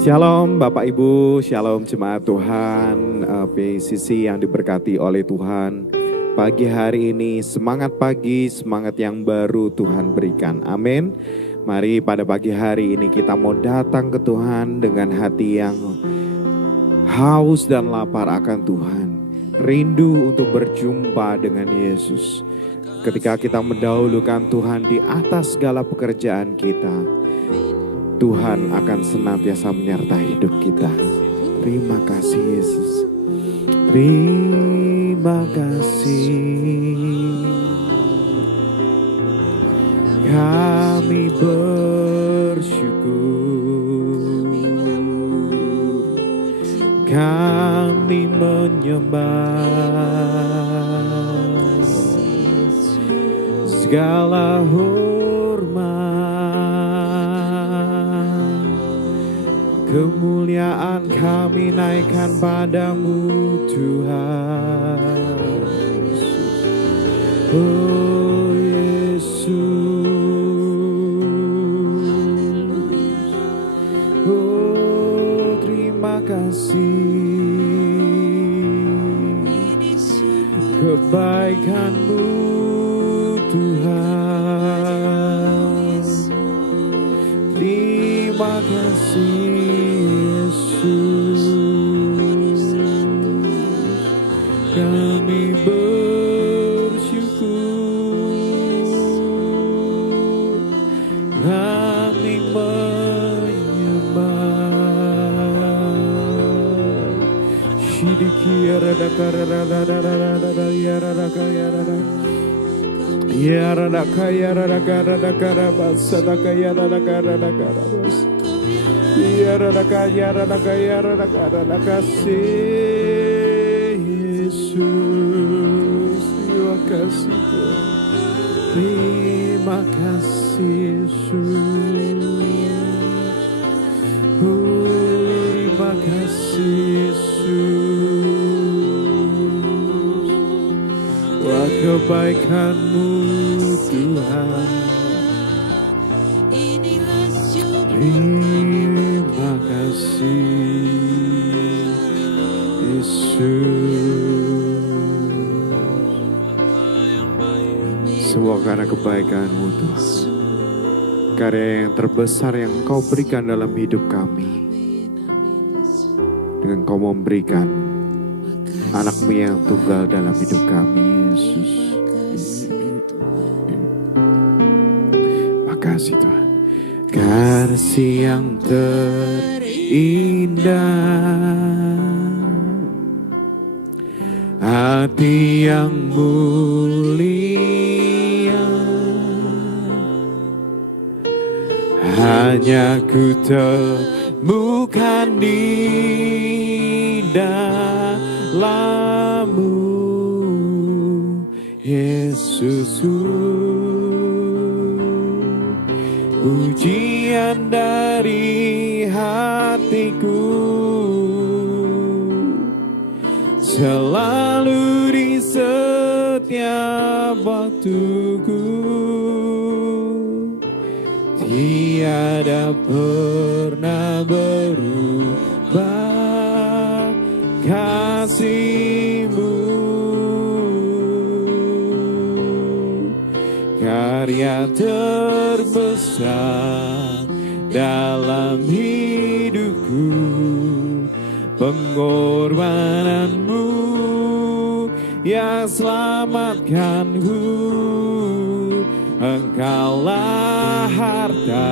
Shalom Bapak Ibu, Shalom Jemaat Tuhan, PCC yang diberkati oleh Tuhan. Pagi hari ini semangat pagi, semangat yang baru Tuhan berikan. Amin. Mari pada pagi hari ini kita mau datang ke Tuhan dengan hati yang haus dan lapar akan Tuhan. Rindu untuk berjumpa dengan Yesus. Ketika kita mendahulukan Tuhan di atas segala pekerjaan kita, Tuhan akan senantiasa menyertai hidup kita. Terima kasih Yesus. Terima kasih. Kami bersyukur. Kami menyembah. Segala kemuliaan kami naikkan padamu Tuhan. Oh Yesus, oh terima kasih. Kebaikan-Mu Tuhan. Terima kasih. Kami bersyukur, kami menyembah. Shidiki Yesus, terima kasih Tuhan. Terima kasih Yesus. Oh, terima kasih Yesus. Wah kebaikan-Mu Tuhan. Terima kasih Yesus. Semua karena kebaikan-Mu Tuhan. Karya yang terbesar yang Engkau berikan dalam hidup kami. Dengan Engkau memberikan anak-Mu yang tunggal dalam hidup kami Yesus. Makasih Tuhan. Kasih yang terindah, hati yang mulia, hanya ku temukan di dalam-Mu Yesusku. Pujian dari hatiku selalu di setiap waktuku. Tiada pernah berubah kasih-Mu. Karya terbesar dalam hidupku, pengorbanan-Mu yang selamatkanku. Engkaulah harta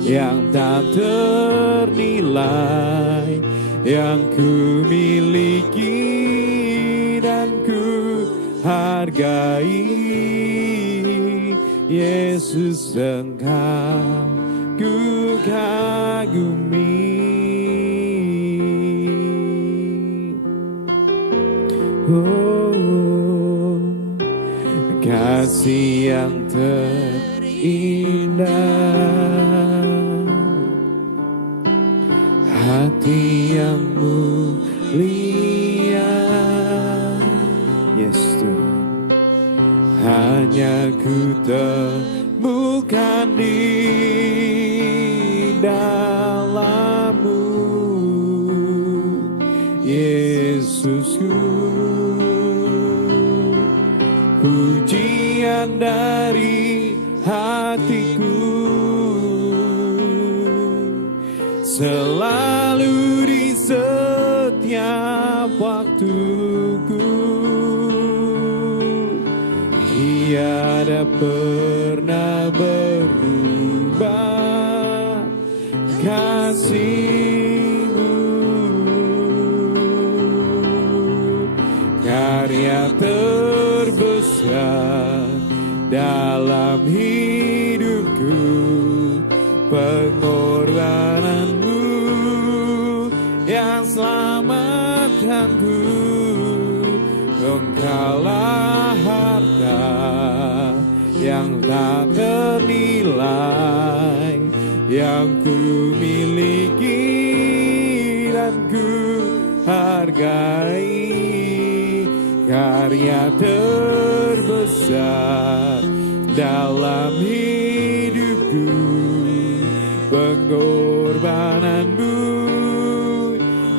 yang tak ternilai, yang ku miliki dan ku hargai. Yesus, Engkau ku kagumi. Oh, kasih yang terindah, hati yang mulia. Yes Tuhan. Hanya ku temukan di dalam bukan dari hatiku. Selalu di setiap waktuku, tiada pernah berubah kasih-Mu. Karya terbesar dalam hidupku, pengorbanan-Mu yang selamatkanku. Engkaulah harta yang tak ternilai, yang ku miliki dan ku hargai. Karya terbesar dalam hidupku, pengorbanan-Mu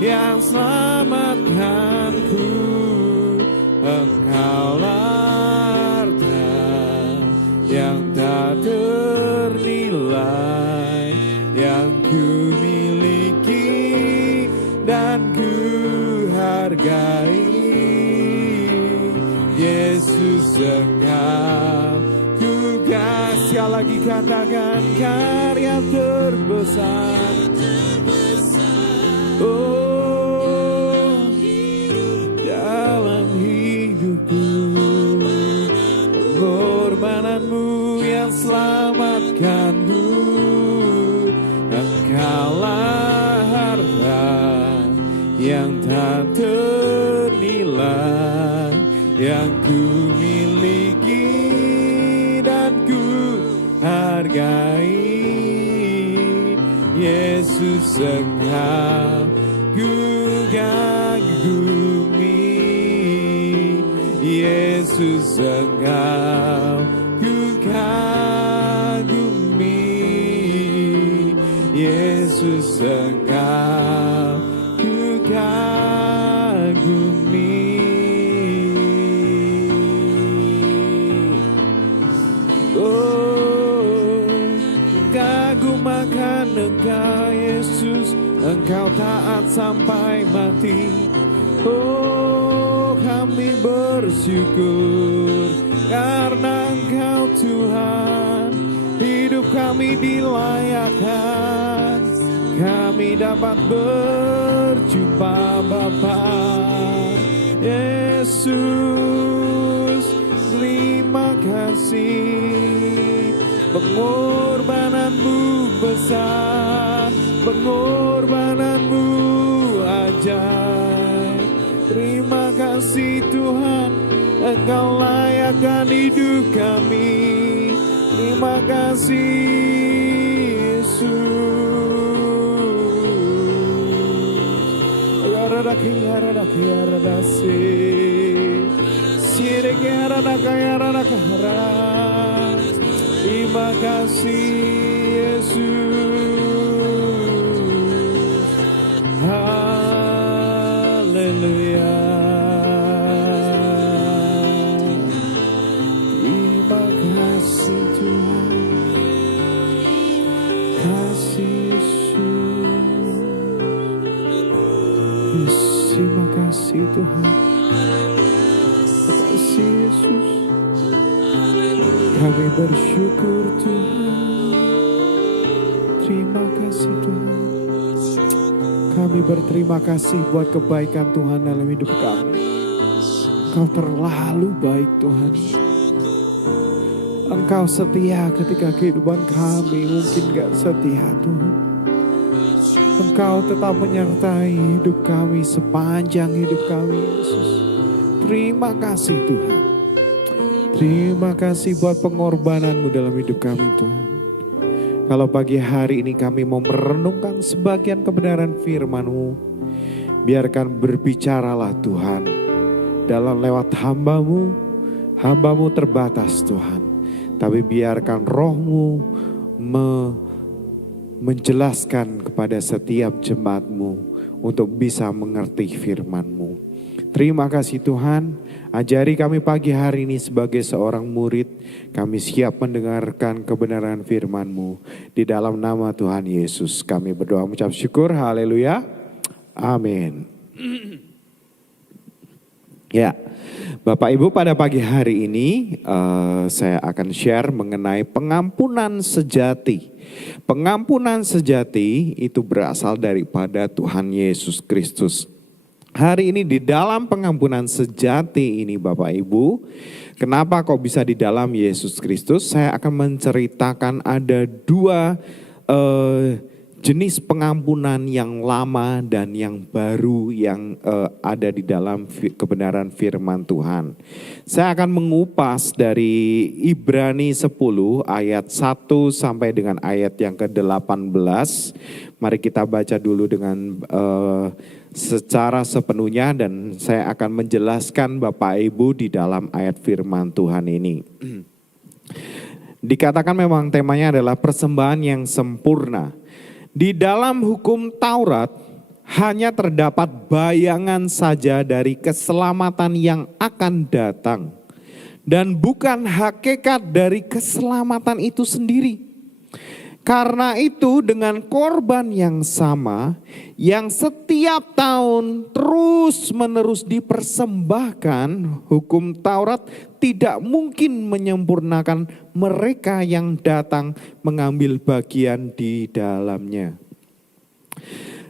yang selamatkanku. Engkaulah harta yang tak ternilai, yang ku miliki dan ku hargai. Yesus, Engkau ku kasih. Lagi katakan, karya terbesar. Oh, dalam hidupku, pengorbanan-Mu yang selamatkanku. Engkaulah harta yang tak ternilai, yang ku miliki dan ku hargai. Yesus, Engkau ku kagumi. Yesus, Engkau ku kagumi. Yesus, Engkau ku kagumi. Oh, kagum akan Engkau Yesus, Engkau taat sampai mati. Oh, kami bersyukur karena Engkau Tuhan. Hidup kami dilayakkan, kami dapat berjumpa Bapa. Yesus, terima kasih. Pengorbanan-Mu besar, pengorbanan-Mu ajaib. Terima kasih Tuhan, Engkau layakkan hidup kami. Terima kasih Yesus. Terima kasih Yesus. Haleluya. Terima kasih Tuhan. Kasih Yesus. Terima kasih Tuhan. Terima kasih Yesus. Kami bersyukur Tuhan. Terima kasih Tuhan. Kami berterima kasih buat kebaikan Tuhan dalam hidup kami. Engkau terlalu baik Tuhan. Engkau setia ketika kehidupan kami mungkin gak setia Tuhan. Engkau tetap menyertai hidup kami sepanjang hidup kami Yesus. Terima kasih Tuhan. Terima kasih buat pengorbanan-Mu dalam hidup kami Tuhan. Kalau pagi hari ini kami mau merenungkan sebagian kebenaran firman-Mu, biarkan berbicaralah Tuhan dalam lewat hamba-Mu. Hamba-Mu terbatas Tuhan, tapi biarkan Roh-Mu menjelaskan kepada setiap jemaat-Mu untuk bisa mengerti firman-Mu. Terima kasih Tuhan, ajari kami pagi hari ini sebagai seorang murid, kami siap mendengarkan kebenaran firman-Mu. Di dalam nama Tuhan Yesus kami berdoa mengucap syukur, haleluya, amin. Ya, Bapak Ibu, pada pagi hari ini saya akan share mengenai pengampunan sejati. Pengampunan sejati itu berasal daripada Tuhan Yesus Kristus. Hari ini di dalam pengampunan sejati ini Bapak Ibu, kenapa kok bisa di dalam Yesus Kristus? Saya akan menceritakan ada dua jenis pengampunan yang lama dan yang baru yang ada di dalam kebenaran firman Tuhan. Saya akan mengupas dari Ibrani 10 ayat 1 sampai dengan ayat yang ke-18. Mari kita baca dulu dengan secara sepenuhnya dan saya akan menjelaskan Bapak Ibu di dalam ayat firman Tuhan ini. Dikatakan memang temanya adalah persembahan yang sempurna. Di dalam hukum Taurat hanya terdapat bayangan saja dari keselamatan yang akan datang dan bukan hakikat dari keselamatan itu sendiri. Karena itu dengan korban yang sama yang setiap tahun terus-menerus dipersembahkan, hukum Taurat tidak mungkin menyempurnakan mereka yang datang mengambil bagian di dalamnya.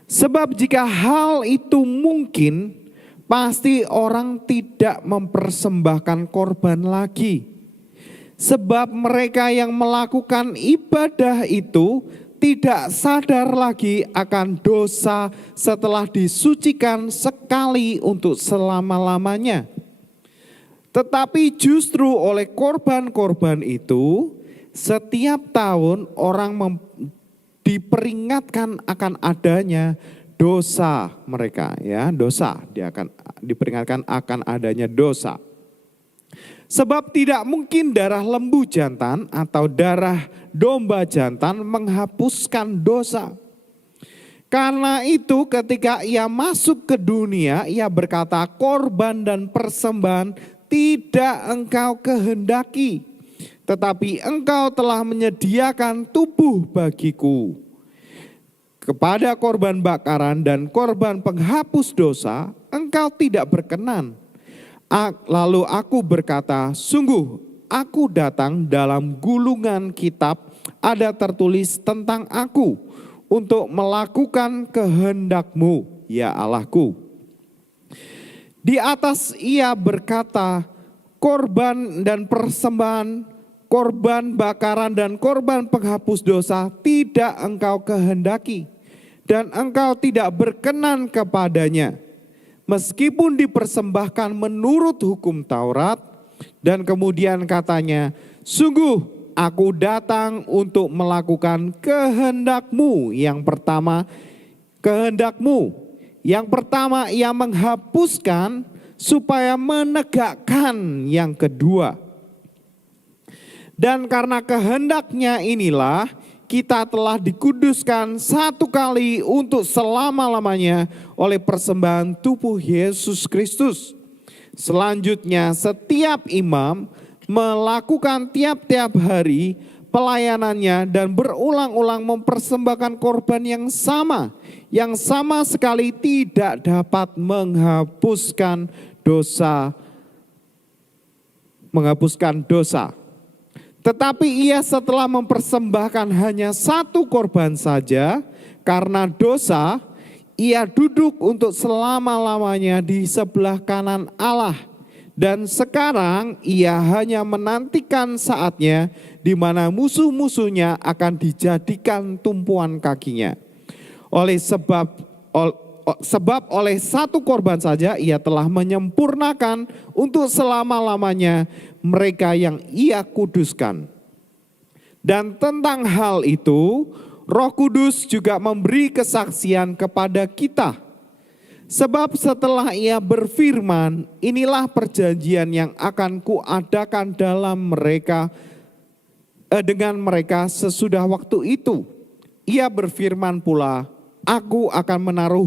Sebab jika hal itu mungkin, pasti orang tidak mempersembahkan korban lagi. Sebab mereka yang melakukan ibadah itu tidak sadar lagi akan dosa setelah disucikan sekali untuk selama-lamanya. Tetapi justru oleh korban-korban itu, setiap tahun orang diperingatkan akan adanya dosa mereka, ya, dosa. Dia akan diperingatkan akan adanya dosa. Sebab tidak mungkin darah lembu jantan atau darah domba jantan menghapuskan dosa. Karena itu ketika ia masuk ke dunia, ia berkata, korban dan persembahan tidak engkau kehendaki, tetapi engkau telah menyediakan tubuh bagiku. Kepada korban bakaran dan korban penghapus dosa, engkau tidak berkenan. Lalu aku berkata, sungguh aku datang dalam gulungan kitab ada tertulis tentang aku untuk melakukan kehendak-Mu, ya Allahku. Di atas ia berkata, korban dan persembahan, korban bakaran dan korban penghapus dosa tidak engkau kehendaki dan engkau tidak berkenan kepadanya. Meskipun dipersembahkan menurut hukum Taurat, dan kemudian katanya, sungguh aku datang untuk melakukan kehendak-Mu yang pertama, kehendak-Mu. Yang pertama ia menghapuskan supaya menegakkan yang kedua. Dan karena kehendaknya inilah kita telah dikuduskan satu kali untuk selama-lamanya oleh persembahan tubuh Yesus Kristus. Selanjutnya setiap imam melakukan tiap-tiap hari pelayanannya dan berulang-ulang mempersembahkan korban yang sama sekali tidak dapat menghapuskan dosa. Tetapi ia setelah mempersembahkan hanya satu korban saja karena dosa, ia duduk untuk selama-lamanya di sebelah kanan Allah. Dan sekarang ia hanya menantikan saatnya di mana musuh-musuhnya akan dijadikan tumpuan kakinya. Sebab oleh satu korban saja ia telah menyempurnakan untuk selama-lamanya mereka yang ia kuduskan. Dan tentang hal itu, Roh Kudus juga memberi kesaksian kepada kita. Sebab setelah ia berfirman, inilah perjanjian yang akan kuadakan dengan mereka sesudah waktu itu. Ia berfirman pula, aku akan menaruh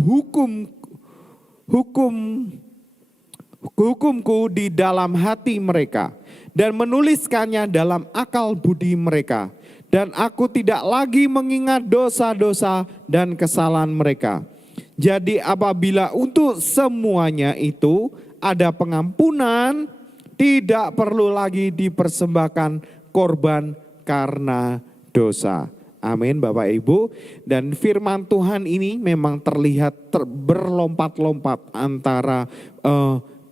hukumku di dalam hati mereka dan menuliskannya dalam akal budi mereka. Dan aku tidak lagi mengingat dosa-dosa dan kesalahan mereka. Jadi apabila untuk semuanya itu ada pengampunan, tidak perlu lagi dipersembahkan korban karena dosa. Amin Bapak Ibu. Dan firman Tuhan ini memang terlihat berlompat-lompat antara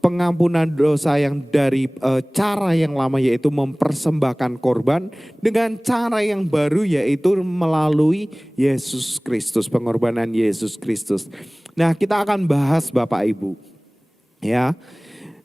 pengampunan dosa yang dari cara yang lama, yaitu mempersembahkan korban, dengan cara yang baru, yaitu melalui Yesus Kristus, pengorbanan Yesus Kristus. Nah, kita akan bahas Bapak Ibu. Ya.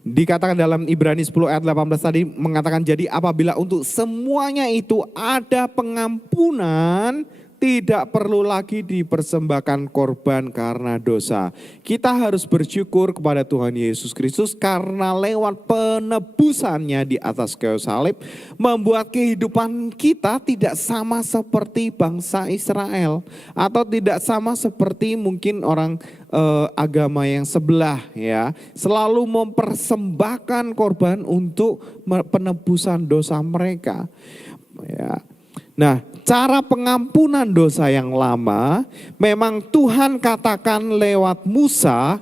Dikatakan dalam Ibrani 10 ayat 18 tadi mengatakan, jadi apabila untuk semuanya itu ada pengampunan, tidak perlu lagi dipersembahkan korban karena dosa. Kita harus bersyukur kepada Tuhan Yesus Kristus karena lewat penebusannya di atas kayu salib membuat kehidupan kita tidak sama seperti bangsa Israel, atau tidak sama seperti mungkin orang agama yang sebelah, ya, selalu mempersembahkan korban untuk penebusan dosa mereka, ya. Nah, cara pengampunan dosa yang lama memang Tuhan katakan lewat Musa,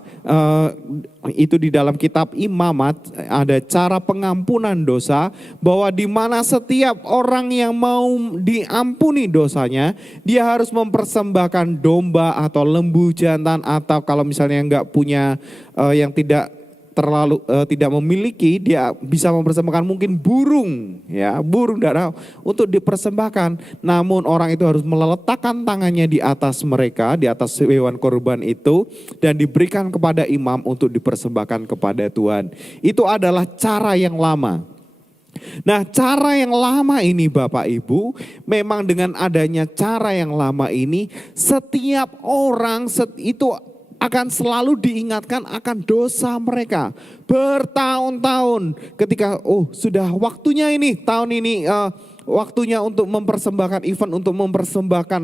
itu di dalam kitab Imamat ada cara pengampunan dosa, bahwa di mana setiap orang yang mau diampuni dosanya, dia harus mempersembahkan domba atau lembu jantan, atau kalau misalnya enggak punya yang tidak memiliki, dia bisa mempersembahkan mungkin burung, ya, burung dara untuk dipersembahkan. Namun orang itu harus meletakkan tangannya di atas mereka, di atas hewan korban itu, dan diberikan kepada imam untuk dipersembahkan kepada Tuhan. Itu adalah cara yang lama. Nah, cara yang lama ini Bapak Ibu, memang dengan adanya cara yang lama ini, setiap orang itu akan selalu diingatkan akan dosa mereka bertahun-tahun. Ketika sudah waktunya ini, tahun ini waktunya untuk mempersembahkan event, untuk mempersembahkan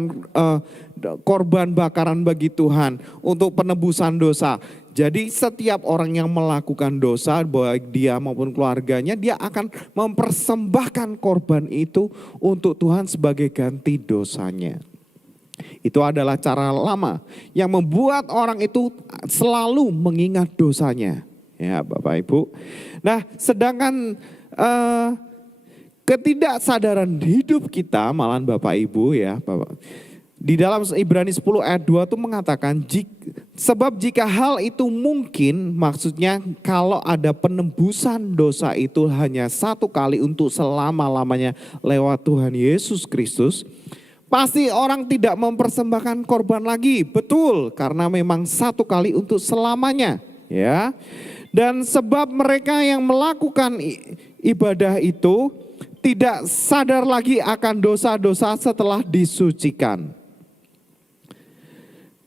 korban bakaran bagi Tuhan untuk penebusan dosa. Jadi setiap orang yang melakukan dosa, baik dia maupun keluarganya, dia akan mempersembahkan korban itu untuk Tuhan sebagai ganti dosanya. Itu adalah cara lama yang membuat orang itu selalu mengingat dosanya, ya Bapak Ibu. Nah, sedangkan ketidaksadaran hidup kita, malahan Bapak Ibu, ya Bapak, di dalam Ibrani 10 ayat 2 itu mengatakan, sebab jika hal itu mungkin, maksudnya kalau ada penebusan dosa itu hanya satu kali untuk selama-lamanya lewat Tuhan Yesus Kristus, pasti orang tidak mempersembahkan korban lagi. Betul, karena memang satu kali untuk selamanya, ya. Dan sebab mereka yang melakukan ibadah itu tidak sadar lagi akan dosa-dosa setelah disucikan.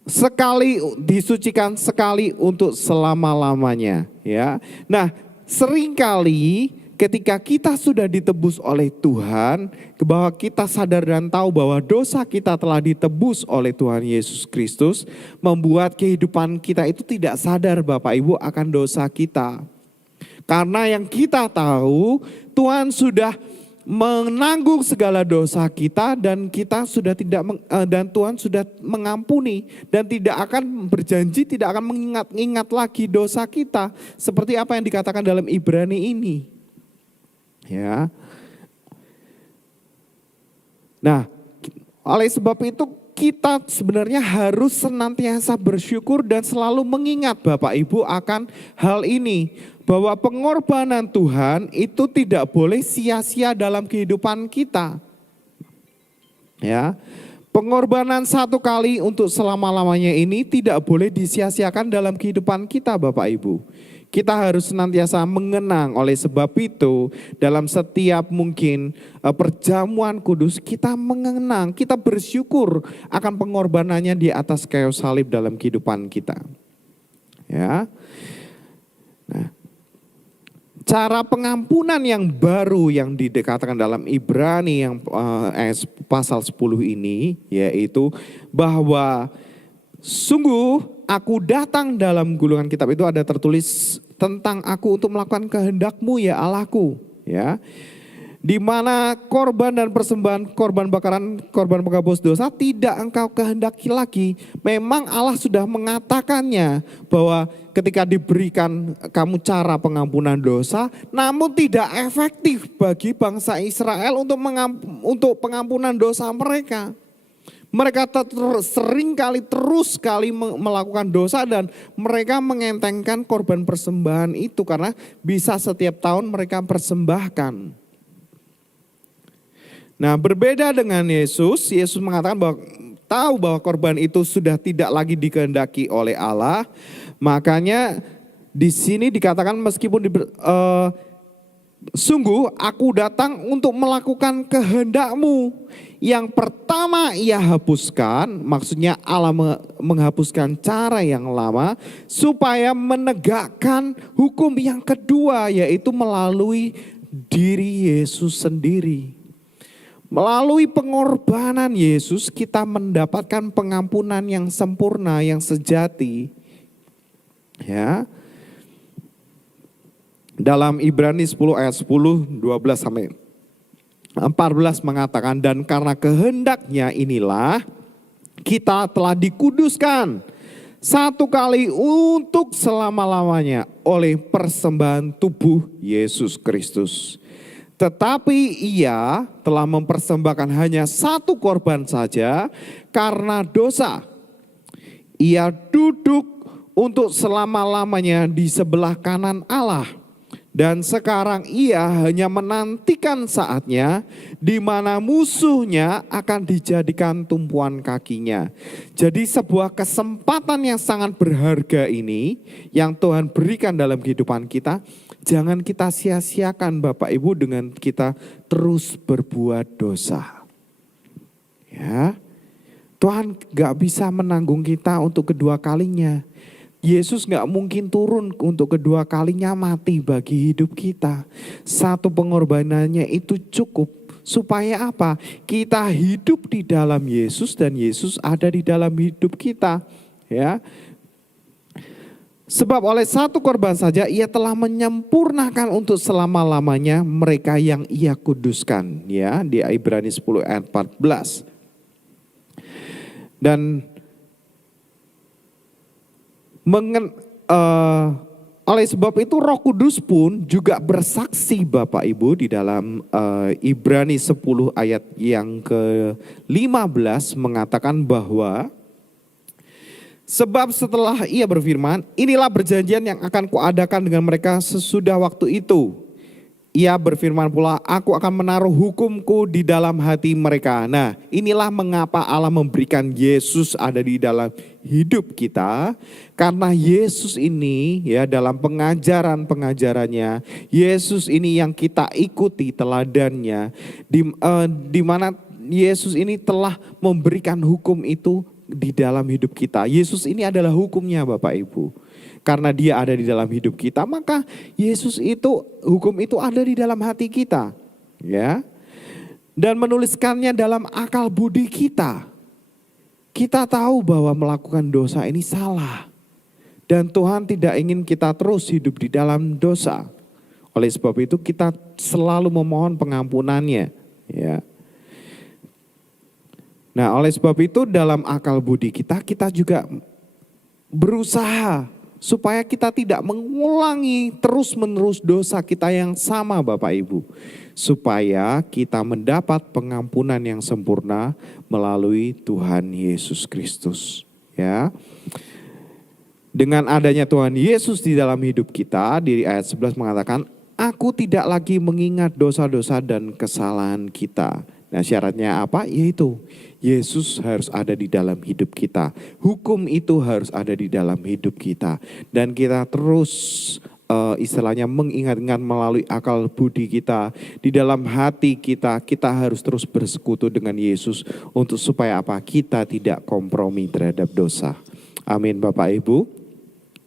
Sekali disucikan, sekali untuk selama-lamanya, ya. Nah, seringkali ketika kita sudah ditebus oleh Tuhan, bahwa kita sadar dan tahu bahwa dosa kita telah ditebus oleh Tuhan Yesus Kristus, membuat kehidupan kita itu tidak sadar Bapak Ibu akan dosa kita. Karena yang kita tahu, Tuhan sudah menanggung segala dosa kita, dan kita sudah dan Tuhan sudah mengampuni dan tidak akan berjanji tidak akan mengingat-ingat lagi dosa kita, seperti apa yang dikatakan dalam Ibrani ini. Ya. Nah, oleh sebab itu kita sebenarnya harus senantiasa bersyukur dan selalu mengingat Bapak Ibu akan hal ini, bahwa pengorbanan Tuhan itu tidak boleh sia-sia dalam kehidupan kita. Ya. Pengorbanan satu kali untuk selama-lamanya ini tidak boleh disia-siakan dalam kehidupan kita Bapak Ibu. Kita harus senantiasa mengenang, oleh sebab itu dalam setiap mungkin perjamuan kudus kita mengenang, kita bersyukur akan pengorbanannya di atas kayu salib dalam kehidupan kita. Ya. Nah, cara pengampunan yang baru yang dikatakan dalam Ibrani yang pasal 10 ini, yaitu bahwa sungguh aku datang, dalam gulungan kitab itu ada tertulis tentang aku untuk melakukan kehendak-Mu ya Allahku. Ya, di mana korban dan persembahan korban bakaran, korban penghapus dosa tidak Engkau kehendaki lagi. Memang Allah sudah mengatakannya bahwa ketika diberikan kamu cara pengampunan dosa, namun tidak efektif bagi bangsa Israel untuk pengampunan dosa mereka. Mereka terus kali melakukan dosa dan mereka mengentengkan korban persembahan itu karena bisa setiap tahun mereka persembahkan. Nah, berbeda dengan Yesus mengatakan bahwa tahu bahwa korban itu sudah tidak lagi dikehendaki oleh Allah. Makanya di sini dikatakan meskipun sungguh aku datang untuk melakukan kehendak-Mu. Yang pertama ia hapuskan, maksudnya Allah menghapuskan cara yang lama supaya menegakkan hukum yang kedua, yaitu melalui diri Yesus sendiri. Melalui pengorbanan Yesus kita mendapatkan pengampunan yang sempurna, yang sejati. Ya. Dalam Ibrani 10 ayat 10, 12 sampai 14 mengatakan, dan karena kehendaknya inilah kita telah dikuduskan satu kali untuk selama-lamanya oleh persembahan tubuh Yesus Kristus. Tetapi ia telah mempersembahkan hanya satu korban saja karena dosa. Ia duduk untuk selama-lamanya di sebelah kanan Allah. Dan sekarang ia hanya menantikan saatnya di mana musuhnya akan dijadikan tumpuan kakinya. Jadi sebuah kesempatan yang sangat berharga ini yang Tuhan berikan dalam kehidupan kita, jangan kita sia-siakan Bapak Ibu dengan kita terus berbuat dosa. Ya, Tuhan gak bisa menanggung kita untuk kedua kalinya. Yesus gak mungkin turun untuk kedua kalinya mati bagi hidup kita. Satu pengorbanannya itu cukup. Supaya apa? Kita hidup di dalam Yesus dan Yesus ada di dalam hidup kita. Ya. Sebab oleh satu korban saja ia telah menyempurnakan untuk selama-lamanya mereka yang ia kuduskan. Ya, di Ibrani 10 ayat 14. Dan oleh sebab itu Roh Kudus pun juga bersaksi Bapak Ibu di dalam Ibrani 10 ayat yang ke-15 mengatakan bahwa sebab setelah ia berfirman, inilah perjanjian yang akan kuadakan dengan mereka sesudah waktu itu. Ia berfirman pula, aku akan menaruh hukumku di dalam hati mereka. Nah, inilah mengapa Allah memberikan Yesus ada di dalam hidup kita. Karena Yesus ini ya dalam pengajarannya, Yesus ini yang kita ikuti teladannya. Di mana Yesus ini telah memberikan hukum itu di dalam hidup kita. Yesus ini adalah hukumnya Bapak Ibu. Karena dia ada di dalam hidup kita, maka Yesus itu, hukum itu ada di dalam hati kita. Ya. Dan menuliskannya dalam akal budi kita. Kita tahu bahwa melakukan dosa ini salah. Dan Tuhan tidak ingin kita terus hidup di dalam dosa. Oleh sebab itu kita selalu memohon pengampunannya. Ya. Nah, oleh sebab itu dalam akal budi kita juga berusaha supaya kita tidak mengulangi terus-menerus dosa kita yang sama Bapak Ibu. Supaya kita mendapat pengampunan yang sempurna melalui Tuhan Yesus Kristus. Ya. Dengan adanya Tuhan Yesus di dalam hidup kita, di ayat 11 mengatakan, aku tidak lagi mengingat dosa-dosa dan kesalahan kita. Nah, syaratnya apa? Yaitu Yesus harus ada di dalam hidup kita. Hukum itu harus ada di dalam hidup kita. Dan kita terus istilahnya mengingat-ingat melalui akal budi kita. Di dalam hati kita, kita harus terus bersekutu dengan Yesus. Untuk supaya apa? Kita tidak kompromi terhadap dosa. Amin Bapak Ibu.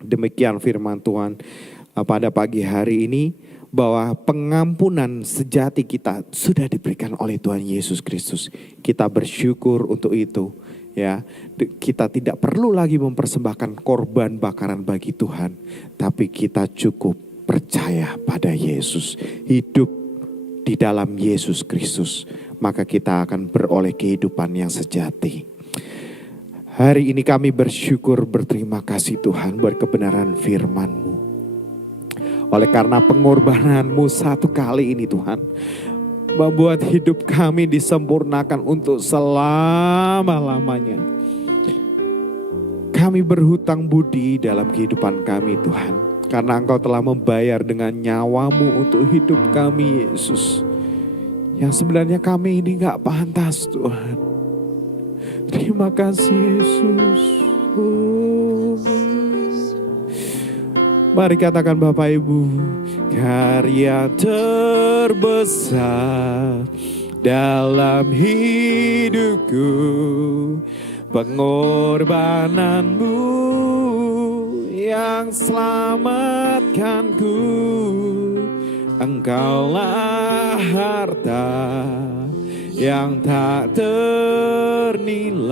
Demikian firman Tuhan pada pagi hari ini. Bahwa pengampunan sejati kita sudah diberikan oleh Tuhan Yesus Kristus. Kita bersyukur untuk itu. Ya, kita tidak perlu lagi mempersembahkan korban bakaran bagi Tuhan, tapi kita cukup percaya pada Yesus, hidup di dalam Yesus Kristus, maka kita akan beroleh kehidupan yang sejati. Hari ini kami bersyukur, berterima kasih Tuhan buat kebenaran firman-Mu. Oleh karena pengorbanan-Mu satu kali ini Tuhan, membuat hidup kami disempurnakan untuk selama-lamanya. Kami berhutang budi dalam kehidupan kami Tuhan, karena Engkau telah membayar dengan nyawa-Mu untuk hidup kami Yesus, yang sebenarnya kami ini gak pantas Tuhan. Terima kasih Yesus. Mari katakan Bapak Ibu, karya terbesar dalam hidupku, pengorbananmu yang selamatkanku. Engkaulah harta yang tak ternilai,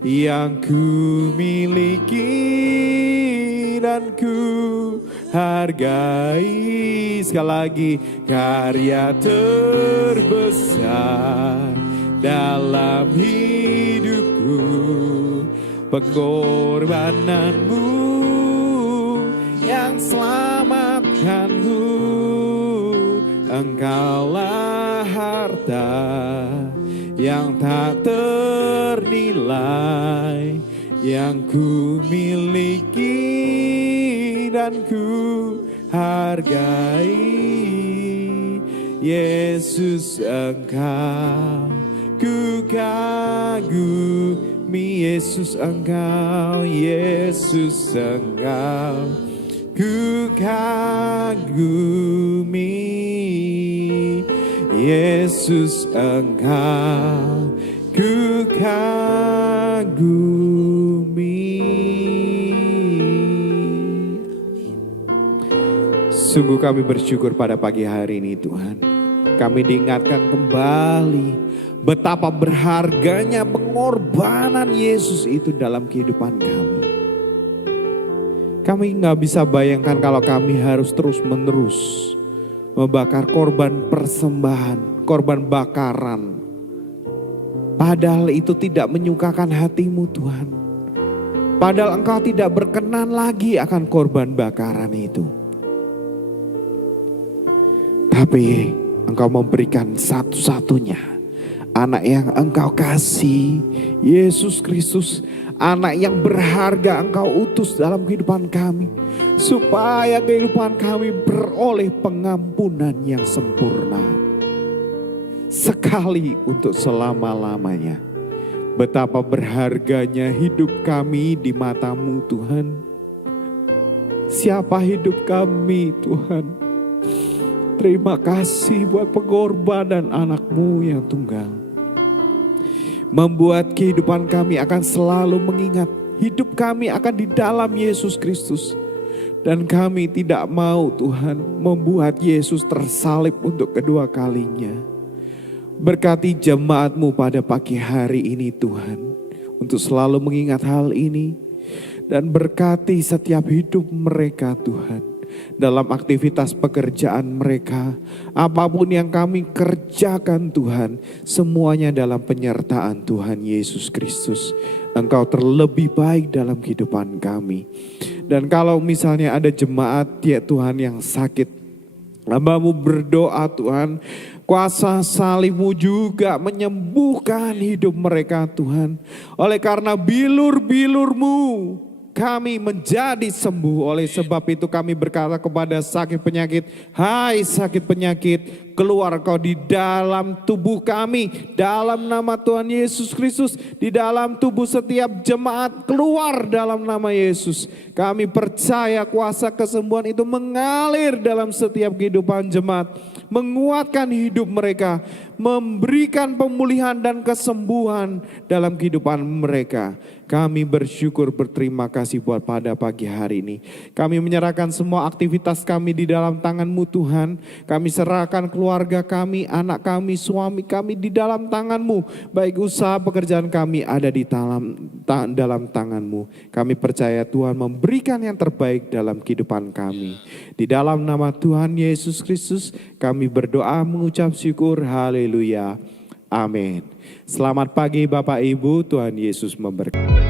yang ku miliki dan ku hargai. Sekali lagi, karya terbesar dalam hidupku, pengorbananmu yang selamatkanku. Engkaulah harta yang tak ternilai, yang ku miliki dan ku hargai. Yesus Engkau ku kagumi, Yesus Engkau, Yesus Engkau ku kagumi, Yesus Engkau ku kagumi. Sungguh kami bersyukur pada pagi hari ini Tuhan. Kami diingatkan kembali betapa berharganya pengorbanan Yesus itu dalam kehidupan kami. Kami gak bisa bayangkan kalau kami harus terus-menerus membakar korban persembahan, korban bakaran. Padahal itu tidak menyukakan hati-Mu Tuhan. Padahal Engkau tidak berkenan lagi akan korban bakaran itu. Tapi Engkau memberikan satu-satunya anak yang Engkau kasih, Yesus Kristus. Anak yang berharga Engkau utus dalam kehidupan kami, supaya kehidupan kami beroleh pengampunan yang sempurna, sekali untuk selama-lamanya. Betapa berharganya hidup kami di mata-Mu Tuhan. Siapa hidup kami Tuhan? Terima kasih buat pengorbanan anak-Mu yang tunggal. Membuat kehidupan kami akan selalu mengingat hidup kami akan di dalam Yesus Kristus. Dan kami tidak mau Tuhan membuat Yesus tersalib untuk kedua kalinya. Berkati jemaat-Mu pada pagi hari ini Tuhan, untuk selalu mengingat hal ini. Dan berkati setiap hidup mereka Tuhan, dalam aktivitas pekerjaan mereka, apapun yang kami kerjakan Tuhan, semuanya dalam penyertaan Tuhan Yesus Kristus. Engkau terlebih baik dalam kehidupan kami. Dan kalau misalnya ada jemaat ya Tuhan yang sakit, hamba-Mu berdoa Tuhan, kuasa salib-Mu juga menyembuhkan hidup mereka Tuhan. Oleh karena bilur-bilur-Mu kami menjadi sembuh. Oleh sebab itu kami berkata kepada sakit penyakit, hai sakit penyakit, keluar kau di dalam tubuh kami. Dalam nama Tuhan Yesus Kristus, di dalam tubuh setiap jemaat, keluar dalam nama Yesus. Kami percaya kuasa kesembuhan itu mengalir dalam setiap kehidupan jemaat, menguatkan hidup mereka, memberikan pemulihan dan kesembuhan dalam kehidupan mereka. Kami bersyukur berterima kasih buat pada pagi hari ini. Kami menyerahkan semua aktivitas kami di dalam tangan-Mu Tuhan. Kami serahkan keluarga kami, anak kami, suami kami di dalam tangan-Mu. Baik usaha pekerjaan kami ada di dalam tangan-Mu. Kami percaya Tuhan memberikan yang terbaik dalam kehidupan kami. Di dalam nama Tuhan Yesus Kristus kami berdoa mengucap syukur. Haleluya. Amin. Selamat pagi Bapak Ibu, Tuhan Yesus memberkati.